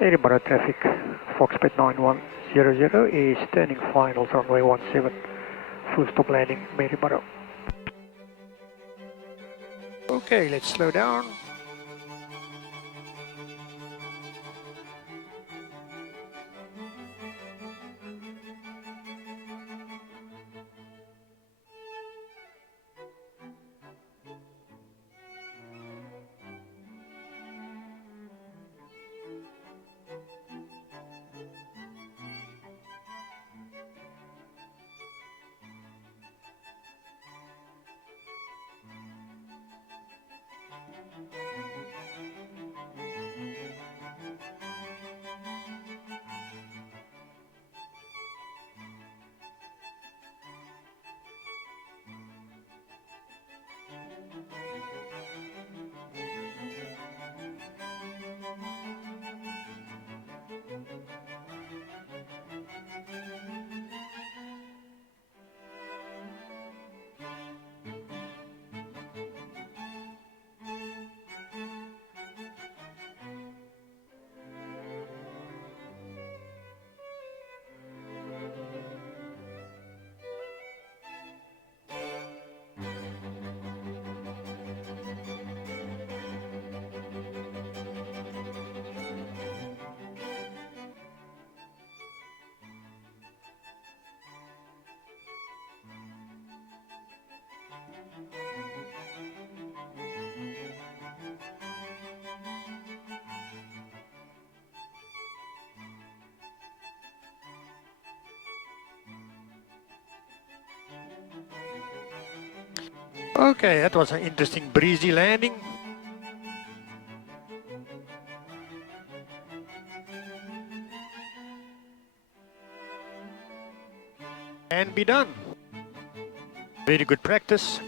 Edinburgh traffic, Foxbed 9100 is turning finals runway 17, full stop landing, Maryborough. Okay, let's slow down. Okay, that was an interesting breezy landing. And be done. Very good practice.